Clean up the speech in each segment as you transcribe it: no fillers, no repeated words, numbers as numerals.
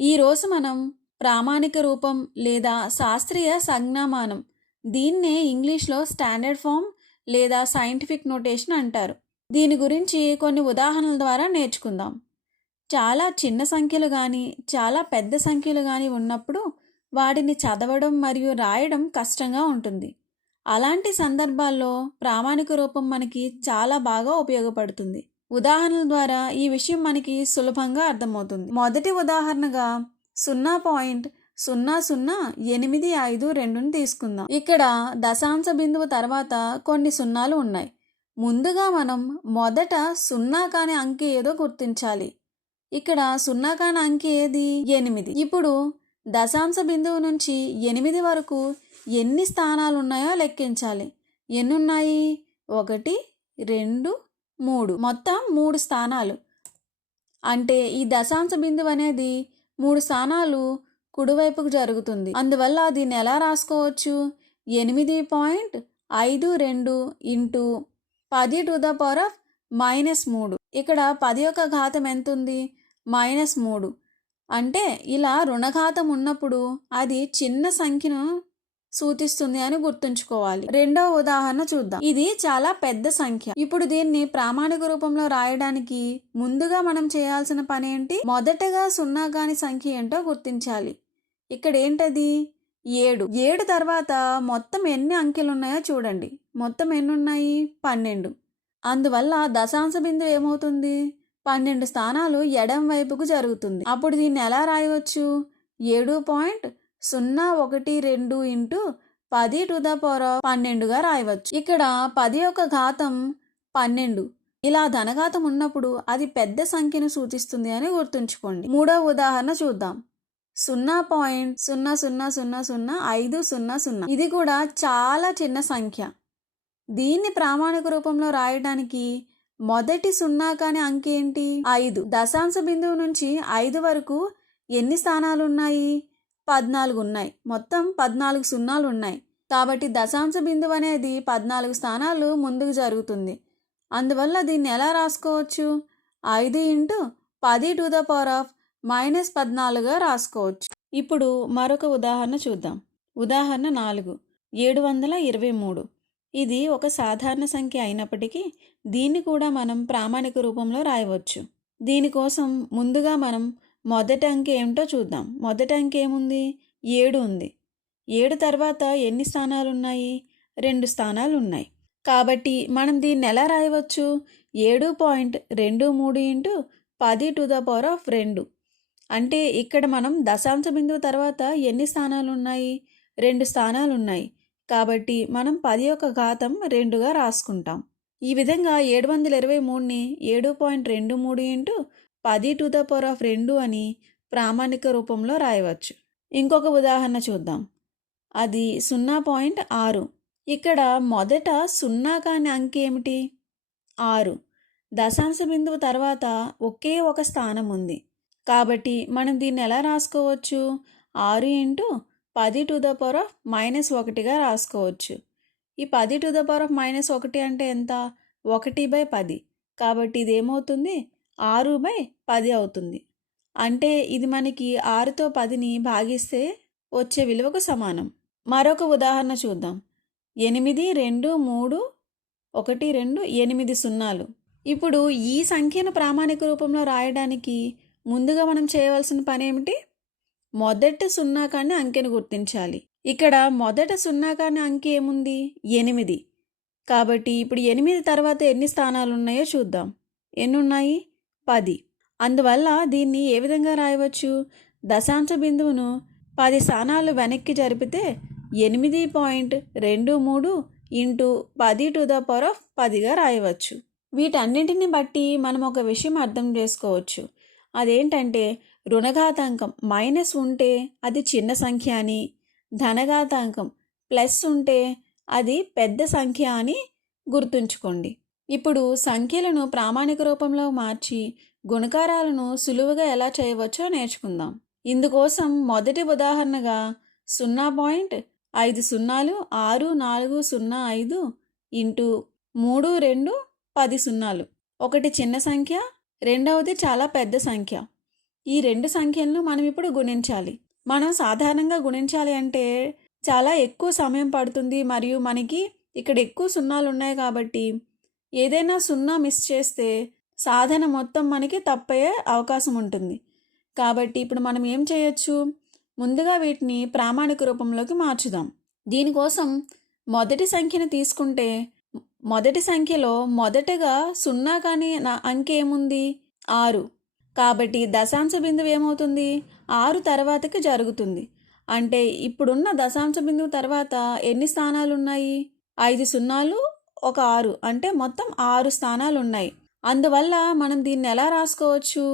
ఈరోజు మనం ప్రామాణిక రూపం లేదా శాస్త్రీయ సంజ్ఞామానం, దీన్నే ఇంగ్లీష్లో స్టాండర్డ్ ఫామ్ లేదా సైంటిఫిక్ నోటేషన్ అంటారు. దీని గురించి కొన్ని ఉదాహరణల ద్వారా నేర్చుకుందాం. చాలా చిన్న సంఖ్యలు కానీ చాలా పెద్ద సంఖ్యలు కానీ ఉన్నప్పుడు వాటిని చదవడం మరియు రాయడం కష్టంగా ఉంటుంది. అలాంటి సందర్భాల్లో ప్రామాణిక రూపం మనకి చాలా బాగా ఉపయోగపడుతుంది. ఉదాహరణల ద్వారా ఈ విషయం మనకి సులభంగా అర్థమవుతుంది. మొదటి ఉదాహరణగా 0.008552ని తీసుకుందాం. ఇక్కడ దశాంశ బిందువు తర్వాత కొన్ని సున్నాలు ఉన్నాయి. ముందుగా మనం మొదట సున్నా కాని అంకె ఏదో గుర్తించాలి. ఇక్కడ సున్నా కాని అంకె ఏది? 8. ఇప్పుడు దశాంశ బిందువు నుంచి 8 వరకు ఎన్ని స్థానాలు ఉన్నాయో లెక్కించాలి. ఎన్ని ఉన్నాయి? 1, 2, 3, మొత్తం 3 స్థానాలు. అంటే ఈ దశాంశ బిందువు అనేది 3 స్థానాలు కుడివైపుకు జరుగుతుంది. అందువల్ల దీన్ని ఎలా రాసుకోవచ్చు? 8.52 ఇంటూ 10⁻³ ఇక్కడ 10 యొక్క ఘాతం ఎంత ఉంది? -3. అంటే ఇలా రుణఘాతం ఉన్నప్పుడు అది చిన్న సంఖ్యను సూచిస్తుంది అని గుర్తుంచుకోవాలి. రెండవ ఉదాహరణ చూద్దాం. ఇది చాలా పెద్ద సంఖ్య. ఇప్పుడు దీన్ని ప్రామాణిక రూపంలో రాయడానికి ముందుగా మనం చేయాల్సిన పని ఏంటి? మొదటగా సున్నా కాని సంఖ్య ఏంటో గుర్తించాలి. ఇక్కడ ఏంటది? 7 తర్వాత మొత్తం ఎన్ని అంకెలు ఉన్నాయో చూడండి. మొత్తం ఎన్ని ఉన్నాయి? 12. అందువల్ల దశాంశ బిందువు ఏమవుతుంది? 12 స్థానాలు ఎడం వైపుకు జరుగుతుంది. అప్పుడు దీన్ని ఎలా రాయవచ్చు? 7.012 ఇంటూ 10⁻12గా రాయవచ్చు. ఇక్కడ 10 యొక్క ఘాతం 12. ఇలా ధనఘాతం ఉన్నప్పుడు అది పెద్ద సంఖ్యను సూచిస్తుంది అని గుర్తుంచుకోండి. మూడవ ఉదాహరణ చూద్దాం. 0.000500. ఇది కూడా చాలా చిన్న సంఖ్య. దీన్ని ప్రామాణిక రూపంలో రాయడానికి మొదటి సున్నా కాని అంకె ఏంటి? 5. దశాంశ బిందువు నుంచి 5 వరకు ఎన్ని స్థానాలు ఉన్నాయి? 14 ఉన్నాయి. మొత్తం 14 సున్నాలు ఉన్నాయి. కాబట్టి దశాంశ బిందువు అనేది 14 స్థానాలు ముందుకు జరుగుతుంది. అందువల్ల దీన్ని ఎలా రాసుకోవచ్చు? 5 ఇంటూ 10⁻14గా రాసుకోవచ్చు. ఇప్పుడు మరొక ఉదాహరణ చూద్దాం. ఉదాహరణ 4. 723. ఇది ఒక సాధారణ సంఖ్య అయినప్పటికీ దీన్ని కూడా మనం ప్రామాణిక రూపంలో రాయవచ్చు. దీనికోసం ముందుగా మనం మొదటి అంకె ఏమిటో చూద్దాం. మొదటి అంకె ఏముంది? 7 ఉంది. 7 తర్వాత ఎన్ని స్థానాలు ఉన్నాయి? 2 స్థానాలు ఉన్నాయి. కాబట్టి మనం దీన్ని ఎలా రాయవచ్చు? 7.23 ఇంటూ 10⁻². అంటే ఇక్కడ మనం దశాంశ బిందువు తర్వాత ఎన్ని స్థానాలు ఉన్నాయి? 2 స్థానాలు ఉన్నాయి. కాబట్టి మనం 10 యొక్క ఘాతం 2గా రాసుకుంటాం. ఈ విధంగా 723ని 7.23 ఇంటూ 10⁻² అని ప్రామాణిక రూపంలో రాయవచ్చు. ఇంకొక ఉదాహరణ చూద్దాం. అది 0.6. ఇక్కడ మొదట సున్నా కాని అంకె ఏమిటి? 6. దశాంశ బిందువు తర్వాత ఒకే ఒక స్థానం ఉంది. కాబట్టి మనం దీన్ని ఎలా రాసుకోవచ్చు? 6 ఇంటూ 10⁻⁻1గా రాసుకోవచ్చు. ఈ 10⁻⁻1 అంటే ఎంత? 1/10. కాబట్టి ఇది ఏమవుతుంది? 6/10 అవుతుంది. అంటే ఇది మనకి 6తో 10ని భాగిస్తే వచ్చే విలువకు సమానం. మరొక ఉదాహరణ చూద్దాం. 8, 2, 3, 1, 2, 8 సున్నాలు. ఇప్పుడు ఈ సంఖ్యను ప్రామాణిక రూపంలో రాయడానికి ముందుగా మనం చేయవలసిన పని ఏమిటి? మొదట సున్నా కాని అంకెను గుర్తించాలి. ఇక్కడ మొదట సున్నా కాని అంకె ఏముంది? 8. కాబట్టి ఇప్పుడు 8 తర్వాత ఎన్ని స్థానాలు ఉన్నాయో చూద్దాం. ఎన్ని ఉన్నాయి? 10. అందువల్ల దీన్ని ఏ విధంగా రాయవచ్చు? దశాంశ బిందువును 10 స్థానాలు వెనక్కి జరిపితే 8.23 ఇంటూ 10⁻10గా రాయవచ్చు. వీటన్నింటిని బట్టి మనం ఒక విషయం అర్థం చేసుకోవచ్చు. అదేంటంటే రుణఘాతాంకం మైనస్ ఉంటే అది చిన్న సంఖ్య అని, ధనఘాతాంకం ప్లస్ ఉంటే అది పెద్ద సంఖ్య అని గుర్తుంచుకోండి. ఇప్పుడు సంఖ్యలను ప్రామాణిక రూపంలో మార్చి గుణకారాలను సులువుగా ఎలా చేయవచ్చో నేర్చుకుందాం. ఇందుకోసం మొదటి ఉదాహరణగా 0.506405 ఇంటూ 3, 2, 10 సున్నాలు. ఒకటి చిన్న సంఖ్య, రెండవది చాలా పెద్ద సంఖ్య. ఈ రెండు సంఖ్యలను మనం ఇప్పుడు గుణించాలి. మనం సాధారణంగా గుణించాలి అంటే చాలా ఎక్కువ సమయం పడుతుంది మరియు మనకి ఇక్కడ ఎక్కువ సున్నాలు ఉన్నాయి కాబట్టి ఏదైనా సున్నా మిస్ చేస్తే సాధన మొత్తం మనకి తప్పయ్యే అవకాశం ఉంటుంది. కాబట్టి ఇప్పుడు మనం ఏం చేయొచ్చు, ముందుగా వీటిని ప్రామాణిక రూపంలోకి మార్చుదాం. దీనికోసం మొదటి సంఖ్యను తీసుకుంటే మొదటి సంఖ్యలో మొదటగా సున్నా కానీ అంకె ఏముంది, 6. కాబట్టి దశాంశ బిందువు ఏమవుతుంది, 6 తర్వాతకి జరుగుతుంది. అంటే ఇప్పుడున్న దశాంశ బిందువు తర్వాత ఎన్ని స్థానాలు ఉన్నాయి, 5 సున్నాలు 1 6, అంటే మొత్తం 6 స్థానాలు ఉన్నాయి. అందువల్ల మనం దీన్ని ఎలా రాసుకోవచ్చు,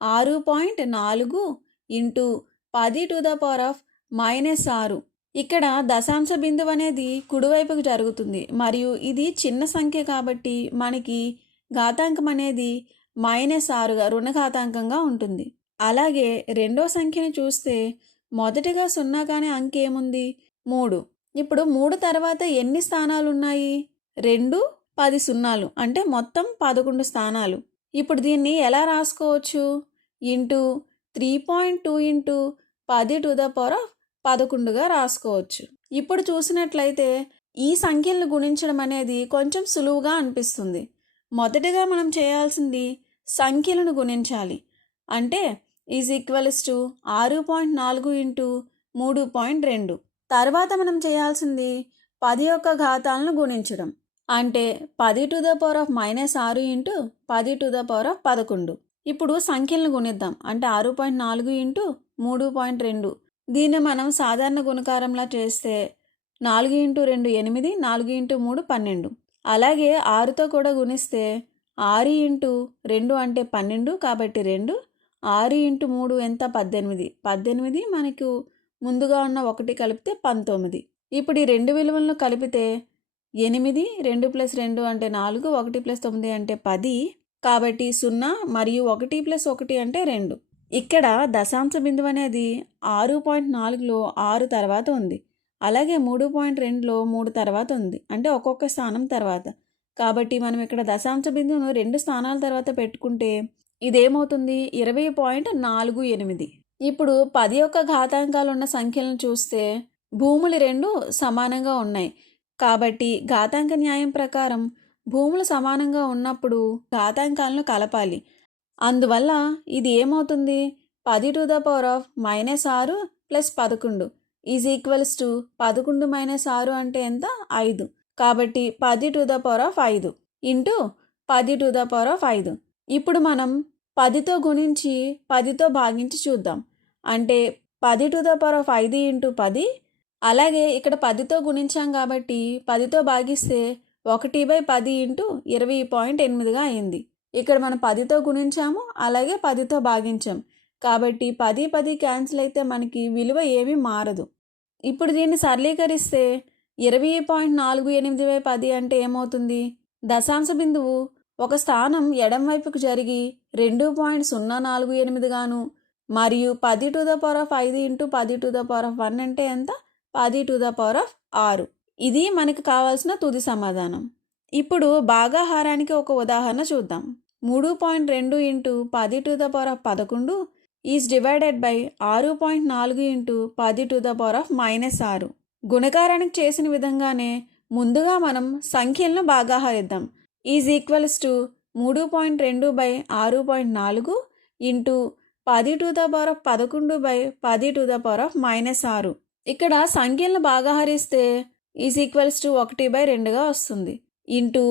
6.4 ఇంటూ 10⁻⁻6. ఇక్కడ దశాంశ బిందువు అనేది కుడివైపుకు జరుగుతుంది మరియు ఇది చిన్న సంఖ్య కాబట్టి మనకి ఘాతాంకం అనేది -6గా రుణఘాతాంకంగా ఉంటుంది. అలాగే రెండో సంఖ్యని చూస్తే మొదటిగా సున్నా కానీ అంకె ఏముంది, 3. ఇప్పుడు 3 తర్వాత ఎన్ని స్థానాలు ఉన్నాయి, 2 10 సున్నాలు, అంటే మొత్తం 11 స్థానాలు. ఇప్పుడు దీన్ని ఎలా రాసుకోవచ్చు, ఇంటూ 3.2 ఇంటూ 10⁻11గా రాసుకోవచ్చు. ఇప్పుడు చూసినట్లయితే ఈ సంఖ్యలను గుణించడం అనేది కొంచెం సులువుగా అనిపిస్తుంది. మొదటగా మనం చేయాల్సింది సంఖ్యలను గుణించాలి. అంటే ఈజ్ ఈక్వల్స్ టు 6.4 ఇంటూ 3.2. తర్వాత మనం చేయాల్సింది 10 యొక్క ఘాతాలను గుణించడం. అంటే 10⁻⁻6 ఇంటూ 10⁻11. ఇప్పుడు సంఖ్యలను గుణిద్దాం. అంటే 6.4 ఇంటూ 3.2. దీన్ని మనం సాధారణ గుణకారంలా చేస్తే 4 ఇంటూ 2 8, 4 ఇంటూ 3 12. అలాగే 6తో కూడా గుణిస్తే 6 ఇంటూ 2 అంటే 12, కాబట్టి 2. 6 ఇంటూ 3 ఎంత, 18. 18 మనకు ముందుగా ఉన్న 1 కలిపితే 19. ఇప్పుడు ఈ రెండు విలువలను కలిపితే 8, 2 + 2 అంటే 4, 1 + 9 అంటే 10. కాబట్టి 0 మరియు 1 + 1 అంటే 2. ఇక్కడ దశాంశ బిందువు అనేది 6.4లో 6 తర్వాత ఉంది. అలాగే 3.2లో 3 తర్వాత ఉంది, అంటే ఒక్కొక్క స్థానం తర్వాత. కాబట్టి మనం ఇక్కడ దశాంశ బిందువును 2 స్థానాల తర్వాత పెట్టుకుంటే ఇదేమవుతుంది, 20.48. ఇప్పుడు 10 యొక్క ఘాతాంకాలు ఉన్న సంఖ్యలను చూస్తే భూములు 2 సమానంగా ఉన్నాయి. కాబట్టి ఘాతాంక న్యాయం ప్రకారం భూములు సమానంగా ఉన్నప్పుడు ఘాతాంకాలను కలపాలి. అందువల్ల ఇది ఏమవుతుంది, 10⁻⁻6 + 11 ఈజ్ ఈక్వల్స్ టు 11 - 6 అంటే ఎంత, 5. కాబట్టి 10⁵ ఇంటూ 10⁵. ఇప్పుడు మనం 10తో గుణించి 10తో భాగించి చూద్దాం. అంటే 10⁵ ఇంటూ 10. అలాగే ఇక్కడ 10తో గుణించాం కాబట్టి 10తో భాగిస్తే 1/10 ఇంటూ 20.8గా అయింది. ఇక్కడ మనం 10తో గుణించాము, అలాగే 10తో భాగించాం కాబట్టి 10 10 క్యాన్సిల్ అయితే మనకి విలువ ఏమీ మారదు. ఇప్పుడు దీన్ని సరళీకరిస్తే 20.48/10 అంటే ఏమవుతుంది, దశాంశ బిందువు ఒక స్థానం ఎడం వైపుకు జరిగి 2.048 గాను మరియు 10⁵ ఇంటూ 10⁻1 అంటే ఎంత, 10⁻6. ఇది మనకు కావాల్సిన తుది సమాధానం. ఇప్పుడు భాగాహారానికి ఒక ఉదాహరణ చూద్దాం. 3.2 into 10⁻11 is divided by 6.4 into 10⁻⁻6. గుణకారానికి చేసిన విధంగానే ముందుగా మనం సంఖ్యలను భాగాహరిద్దాం. Is equals to 3.2/6.4 into 10⁻11/10⁻⁻6. ఇక్కడ సంఖ్యలను భాగాహరిస్తే ఈజ్ ఈక్వల్స్ టు 1/2గా వస్తుంది. ఇంటూ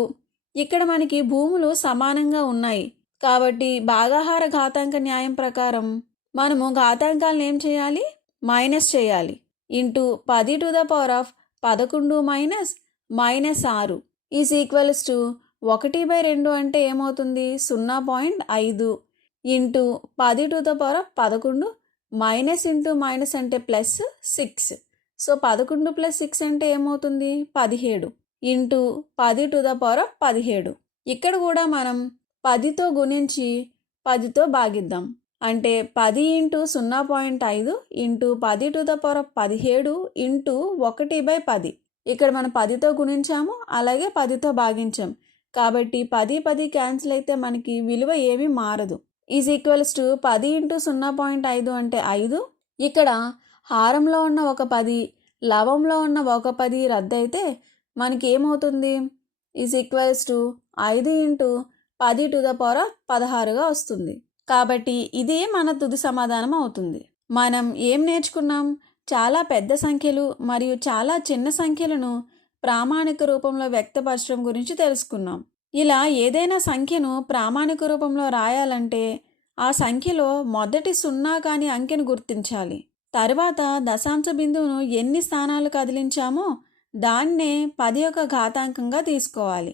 ఇక్కడ మనకి భూములు సమానంగా ఉన్నాయి కాబట్టి భాగాహార ఘాతాంక న్యాయం ప్రకారం మనము ఘాతాంకాలను ఏం చేయాలి, మైనస్ చేయాలి. ఇంటూ 10⁻11 - -6 ఈజ్ ఈక్వల్స్ టు 1/2 అంటే ఏమవుతుంది, 0.5 ఇంటూ 10⁻11 మైనస్ ఇంటూ మైనస్ అంటే +6. సో 11 + 6 అంటే ఏమవుతుంది, 17 ఇంటూ 10⁻17. ఇక్కడ కూడా మనం 10తో గుణించి 10తో భాగిద్దాం. అంటే 10 ఇంటూ 0.5 ఇంటూ 10⁻17 ఇంటూ 1/10. ఇక్కడ మనం 10తో గుణించాము, అలాగే 10తో భాగించాం కాబట్టి 10 10 క్యాన్సిల్ అయితే మనకి విలువ ఏమీ మారదు. ఈజ్ ఈక్వల్స్ టు 10 ఇంటూ 0.5 అంటే 5. ఇక్కడ హారంలో ఉన్న ఒక 10, లవంలో ఉన్న ఒక 10 రద్దయితే మనకి ఏమవుతుంది? Is equals to 5 into 10 to the power of 16గా వస్తుంది. కాబట్టి ఇదే మన తుది సమాధానం అవుతుంది. మనం ఏం నేర్చుకున్నాం? చాలా పెద్ద సంఖ్యలు మరియు చాలా చిన్న సంఖ్యలను ప్రామాణిక రూపంలో వ్యక్తపరచడం గురించి తెలుసుకున్నాం. ఇలా ఏదైనా సంఖ్యను ప్రామాణిక రూపంలో రాయాలంటే ఆ సంఖ్యలో మొదటి 0 కాని అంకెను గుర్తించాలి. తరువాత దశాంశ బిందువును ఎన్ని స్థానాలు కదిలించామో దాన్నే 10 యొక్క ఘాతాంకంగా తీసుకోవాలి.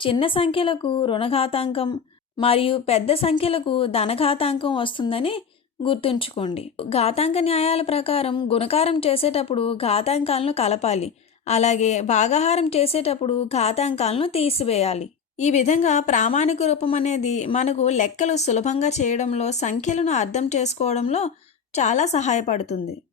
చిన్న సంఖ్యలకు రుణఘాతాంకం మరియు పెద్ద సంఖ్యలకు ధనఘాతాంకం వస్తుందని గుర్తుంచుకోండి. ఘాతాంక న్యాయాల ప్రకారం గుణకారం చేసేటప్పుడు ఘాతాంకాలను కలపాలి, అలాగే భాగాహారం చేసేటప్పుడు ఘాతాంకాలను తీసివేయాలి. ఈ విధంగా ప్రామాణిక రూపం అనేది మనకు లెక్కలు సులభంగా చేయడంలో, సంఖ్యలను అర్థం చేసుకోవడంలో చాలా సహాయపడుతుంది.